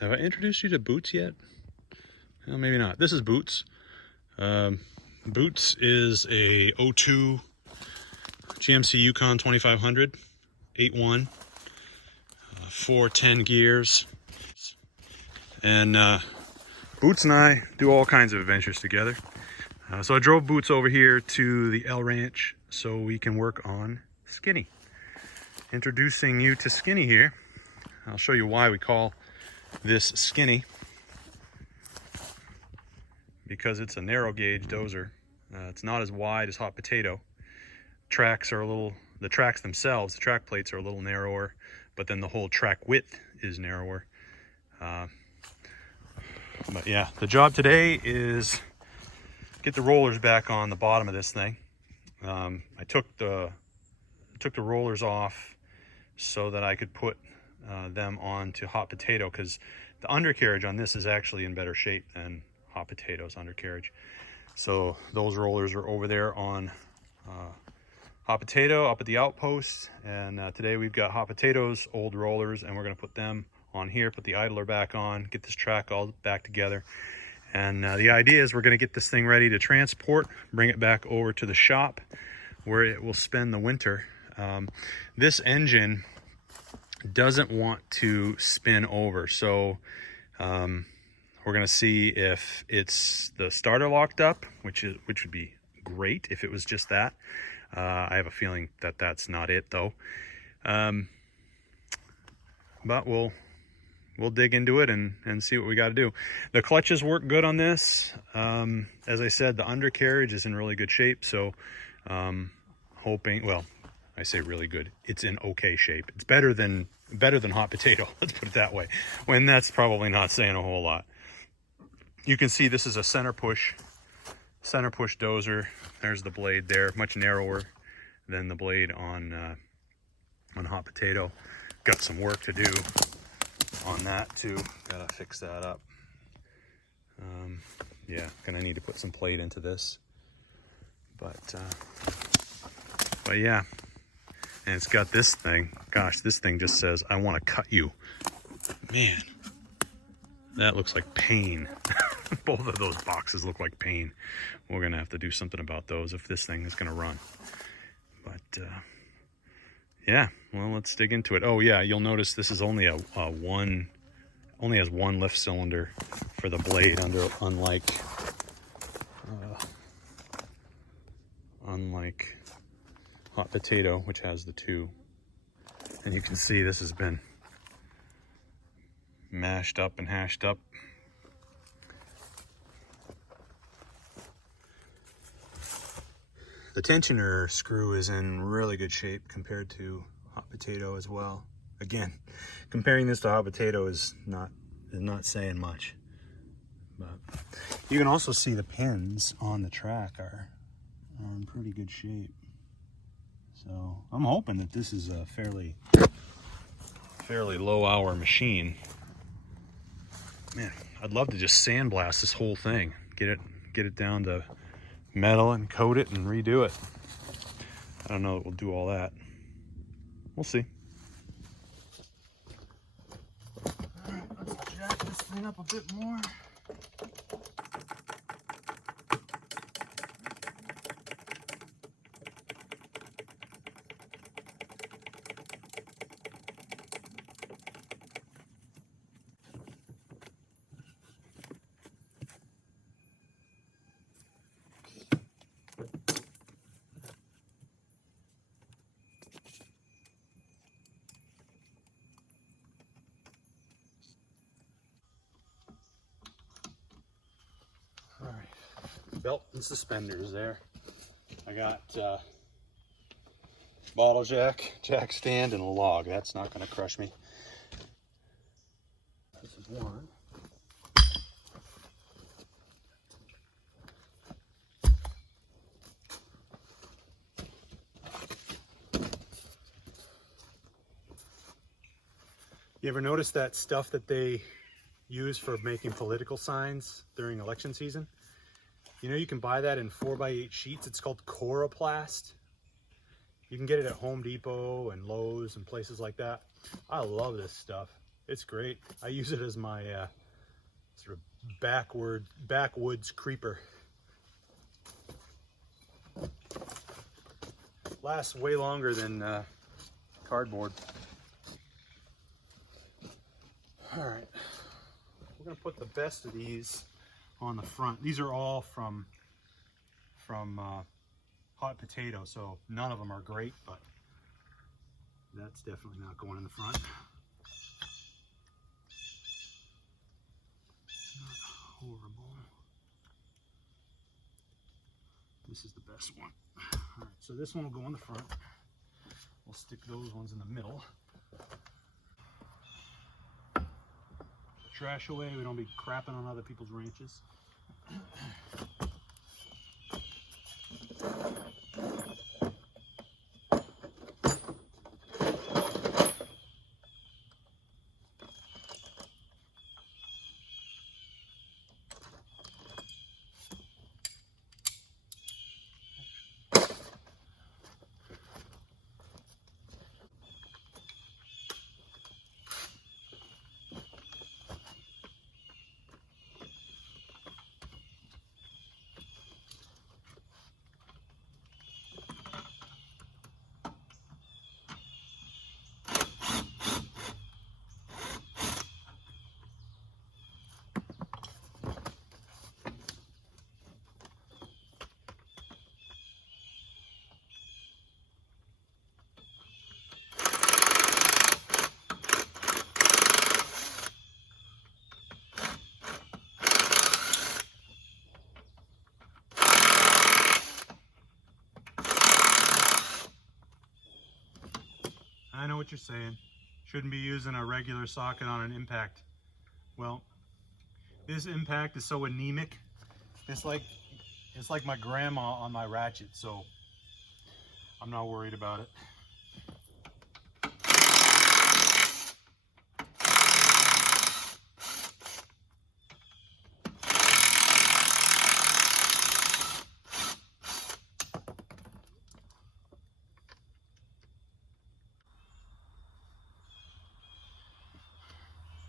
Have I introduced you to Boots yet? Well, maybe not. This is Boots. Boots is a 02 GMC Yukon 2500, 8.1, 410 gears. And Boots and I do all kinds of adventures together. So I drove Boots over here to the L Ranch so we can work on Skinny. Introducing you to Skinny here. I'll show you why we call this Skinny. Because it's a narrow gauge dozer. It's not as wide as Hot Potato. Tracks are the tracks themselves, the track plates are a little narrower, but then the whole track width is narrower. But yeah, the job today is get the rollers back on the bottom of this thing. I took the rollers off so that I could put them onto Hot Potato, because the undercarriage on this is actually in better shape than Hot Potato's undercarriage. So those rollers are over there on Hot Potato up at the outpost, and today we've got Hot Potato's old rollers, and we're going to put them on here, put the idler back on, get this track all back together. And the idea is we're going to get this thing ready to transport, bring it back over to the shop where it will spend the winter. This engine doesn't want to spin over, so we're going to see if it's the starter locked up, which would be great if it was just that. I have a feeling that that's not it though. But we'll dig into it and see what we got to do. The clutches work good on this. As I said, the undercarriage is in really good shape, so hoping, well, I say really good, it's in okay shape. It's better than Hot Potato, let's put it that way, when that's probably not saying a whole lot. You can see this is a center push dozer. There's the blade there, much narrower than the blade on Hot Potato. Got some work to do on that too. Gotta fix that up. Yeah, gonna need to put some plate into this. But yeah, and it's got this thing. Gosh, this thing just says, "I want to cut you." Man, that looks like pain. Both of those boxes look like pain. We're gonna have to do something about those if this thing is gonna run. But yeah, well, let's dig into it. Oh yeah, you'll notice this is only only has one lift cylinder for the blade, unlike Hot Potato, which has the two. And you can see this has been mashed up and hashed up. The tensioner screw is in really good shape compared to Hot Potato as well. Again, comparing this to Hot Potato is not saying much. But you can also see the pins on the track are in pretty good shape. So I'm hoping that this is a fairly low hour machine. Man, I'd love to just sandblast this whole thing, get it down to metal and coat it and redo it. I don't know that we'll do all that. We'll see. All right, let's jack this thing up a bit more. Belt and suspenders there. I got bottle jack stand, and a log. That's not going to crush me. This is one. You ever notice that stuff that they use for making political signs during election season? You know, you can buy that in 4x8 sheets. It's called Coroplast. You can get it at Home Depot and Lowe's and places like that. I love this stuff. It's great. I use it as my sort of backwoods creeper. Lasts way longer than cardboard. All right, we're gonna put the best of these on the front. These are all from hot potato, so none of them are great, but that's definitely not going in the front. Not horrible. This is the best one. All right, so this one will go in the front. We'll stick those ones in the middle. Trash away, we don't be crapping on other people's ranches. I know what you're saying. Shouldn't be using a regular socket on an impact. Well, this impact is so anemic. It's like my grandma on my ratchet, so I'm not worried about it.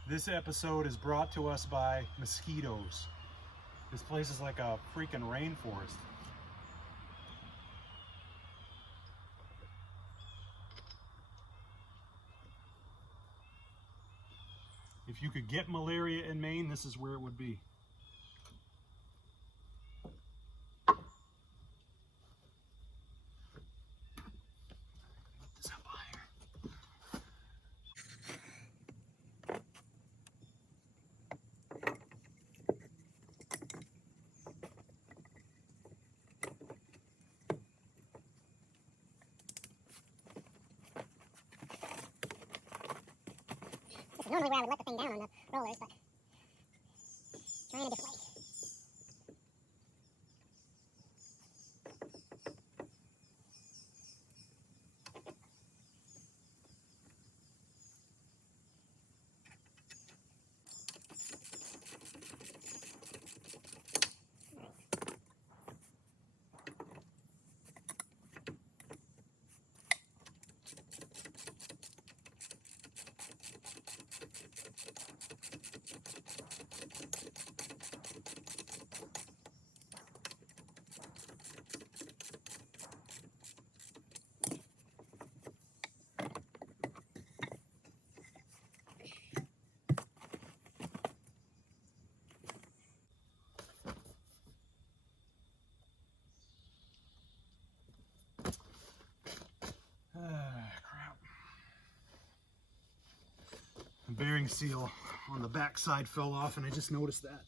This episode is brought to us by mosquitoes. This place is like a freaking rainforest. If you could get malaria in Maine, this is where it would be. Normally where I would let the thing down on the rollers, but trying a different way. Crap. The bearing seal on the back side fell off and I just noticed that.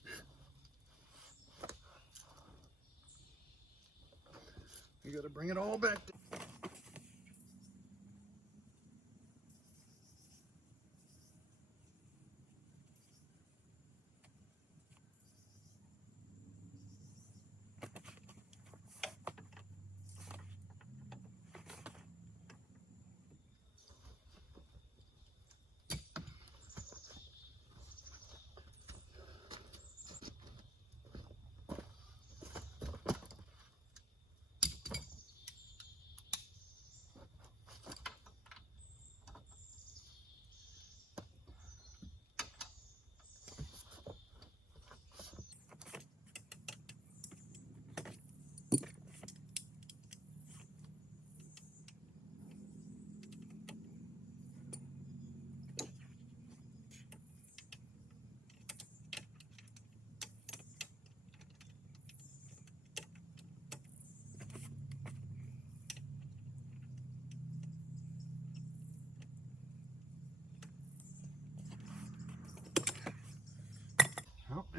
You gotta bring it all back down.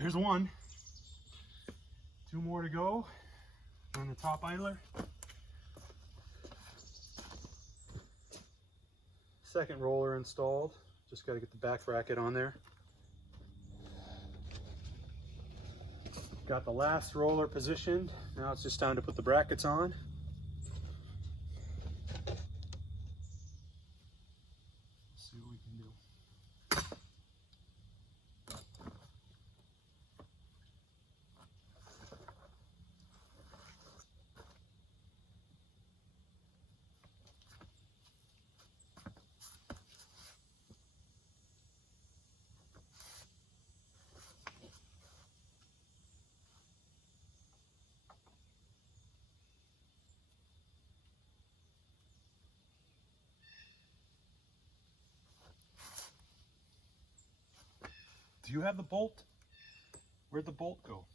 there's one. 2 more to go on the top idler. Second roller installed. Just got to get the back bracket on there. Got the last roller positioned. Now it's just time to put the brackets on. Let's see what we can do. Do you have the bolt? Where'd the bolt go?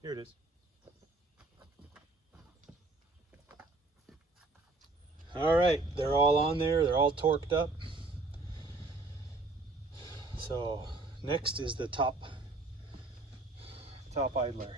Here it is. All right, they're all on there. They're all torqued up. So next is the top idler.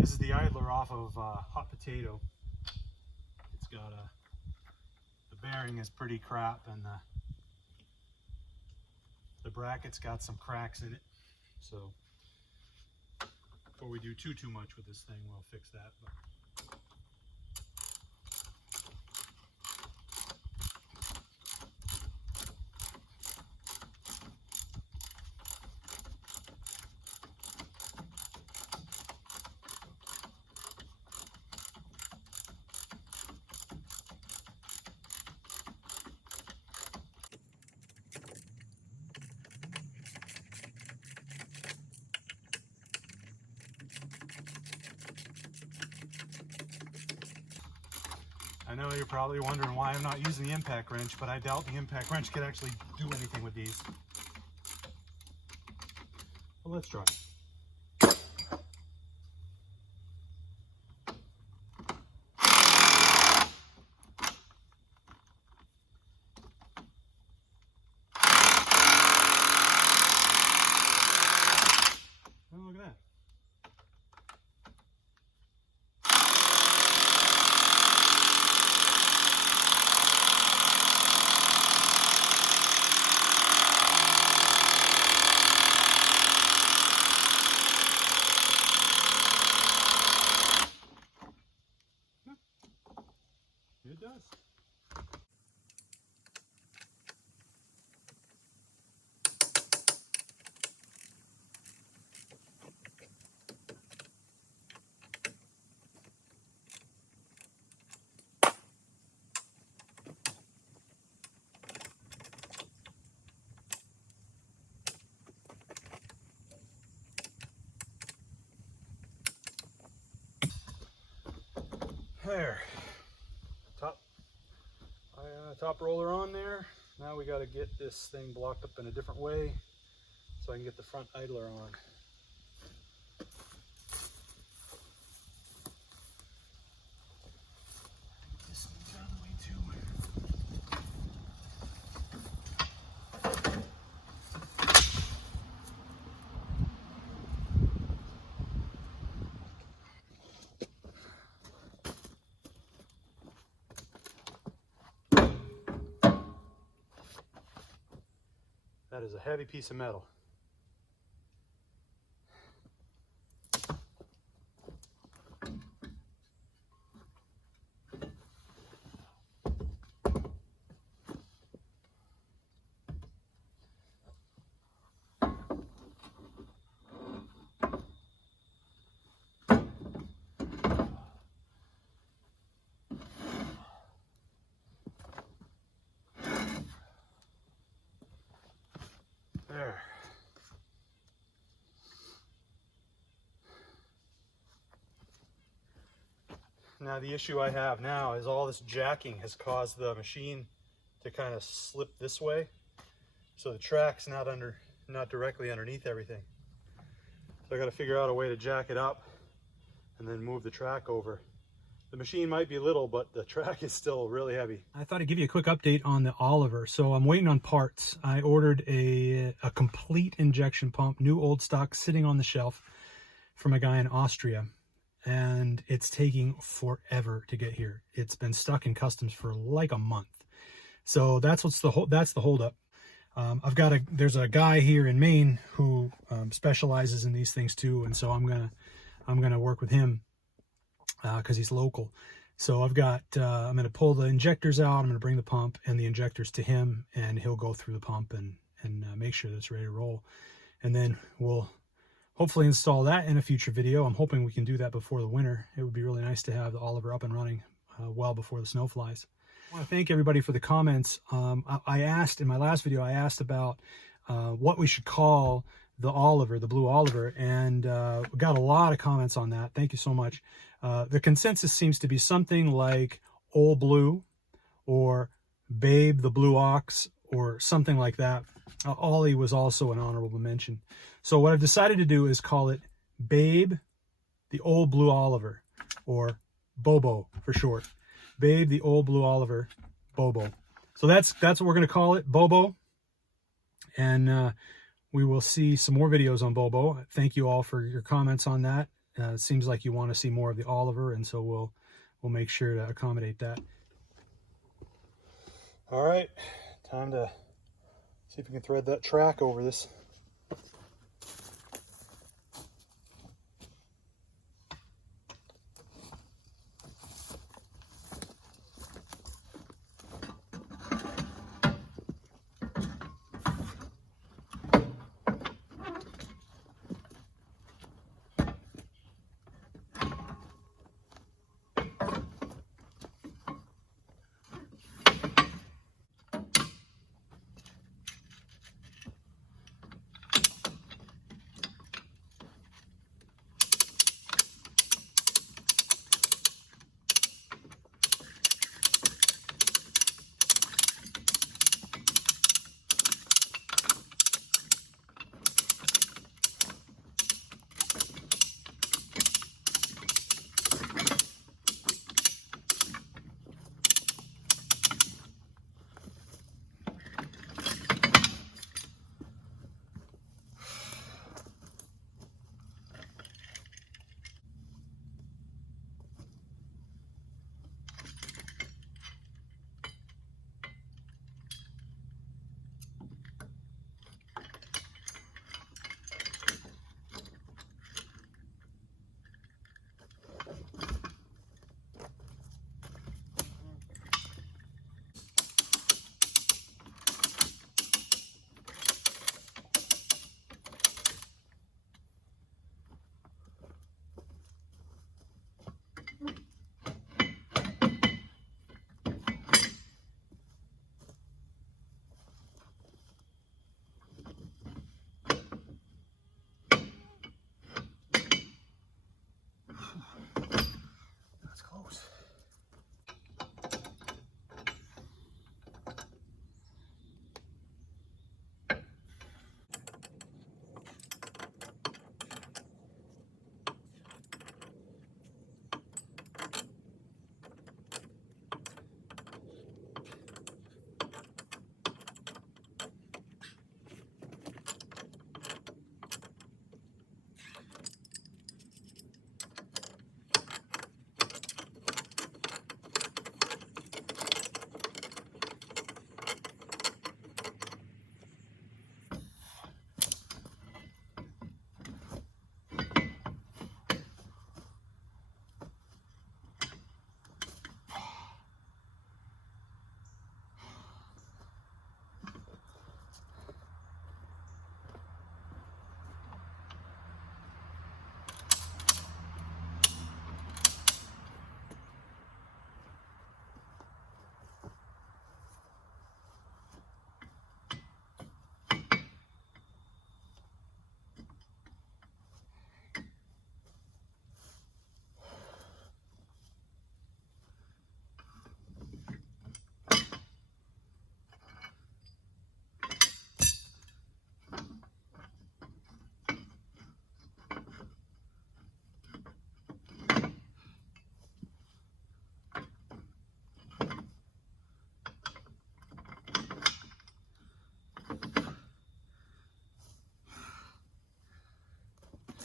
This is the idler off of Hot Potato. It's got the bearing is pretty crap, and the bracket's got some cracks in it. So before we do too much with this thing, we'll fix that. But I know you're probably wondering why I'm not using the impact wrench, but I doubt the impact wrench could actually do anything with these. Well, let's try. Oh, look at that. There. Top roller on there. Now we got to get this thing blocked up in a different way so I can get the front idler on. This one's out of the way too. That is a heavy piece of metal. There. Now the issue I have now is all this jacking has caused the machine to kind of slip this way, so the track's not directly underneath everything. So I got to figure out a way to jack it up and then move the track over. The machine might be little, but the track is still really heavy. I thought I'd give you a quick update on the Oliver. So I'm waiting on parts. I ordered a complete injection pump, new old stock, sitting on the shelf from a guy in Austria. And it's taking forever to get here. It's been stuck in customs for like a month. So that's the holdup. There's a guy here in Maine who specializes in these things too, and so I'm gonna work with him because he's local. So I'm gonna pull the injectors out. I'm gonna bring the pump and the injectors to him, and he'll go through the pump and make sure that it's ready to roll. And then we'll hopefully install that in a future video. I'm hoping we can do that before the winter. It would be really nice to have the Oliver up and running well before the snow flies. I want to thank everybody for the comments. I asked in my last video, I asked about what we should call the Oliver, the blue Oliver, and we got a lot of comments on that. Thank you so much. The consensus seems to be something like Old Blue or Babe the Blue Ox or something like that. Ollie was also an honorable mention. So what I've decided to do is call it Babe the Old Blue Oliver, or Bobo for short. Babe the Old Blue Oliver, Bobo. So that's what we're going to call it, Bobo. And we will see some more videos on Bobo. Thank you all for your comments on that. It seems like you want to see more of the Oliver, and so we'll make sure to accommodate that. All right, time to see if we can thread that track over this.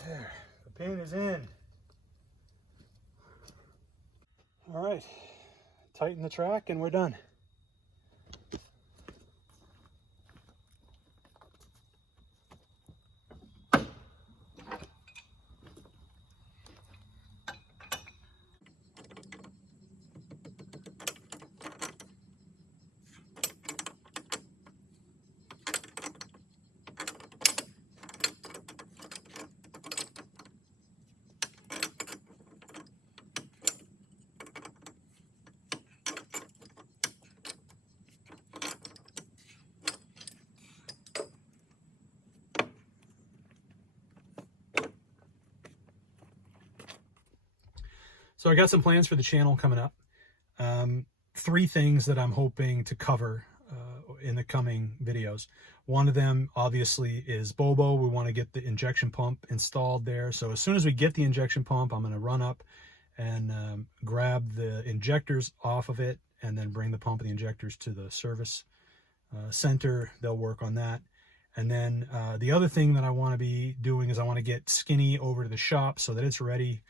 There, the pin is in. All right, tighten the track and we're done. So I got some plans for the channel coming up. 3 things that I'm hoping to cover in the coming videos. One of them obviously is Bobo. We want to get the injection pump installed there. So as soon as we get the injection pump, I'm going to run up and grab the injectors off of it and then bring the pump and the injectors to the service center. They'll work on that. And then the other thing that I want to be doing is I want to get Skinny over to the shop so that it's ready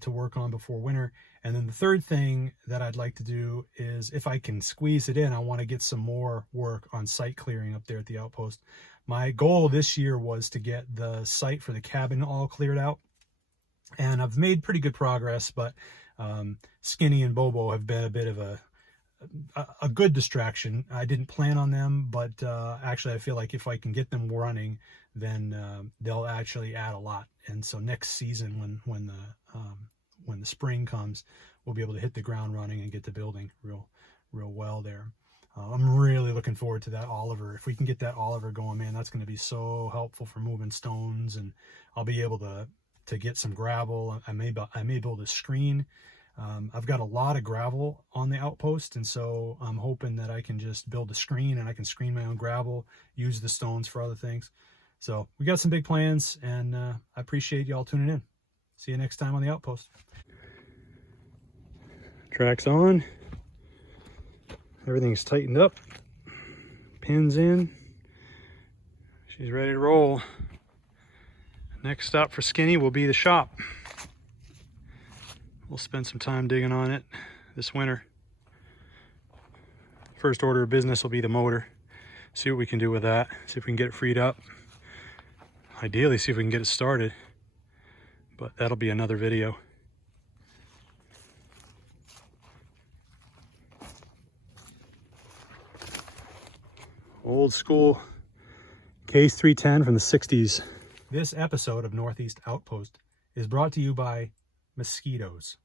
to work on before winter. And then the third thing that I'd like to do is, if I can squeeze it in, I want to get some more work on site clearing up there at the outpost. My goal this year was to get the site for the cabin all cleared out, and I've made pretty good progress, but Skinny and Bobo have been a bit of a good distraction. I didn't plan on them, but actually I feel like if I can get them running, then they'll actually add a lot. And so next season, when the spring comes, we'll be able to hit the ground running and get the building real well there. I'm really looking forward to that Oliver. If we can get that Oliver going, man, that's going to be so helpful for moving stones, and I'll be able to get some gravel. I may be able to screen. I've got a lot of gravel on the outpost, and so I'm hoping that I can just build a screen and I can screen my own gravel, use the stones for other things. So we got some big plans, and I appreciate y'all tuning in. See you next time on the outpost. Track's on. Everything's tightened up. Pins in. She's ready to roll. Next stop for Skinny will be the shop. We'll spend some time digging on it this winter. First order of business will be the motor. See what we can do with that. See if we can get it freed up. Ideally, see if we can get it started. But that'll be another video. Old school Case 310 from the 60s. This episode of Northeast Outpost is brought to you by mosquitoes.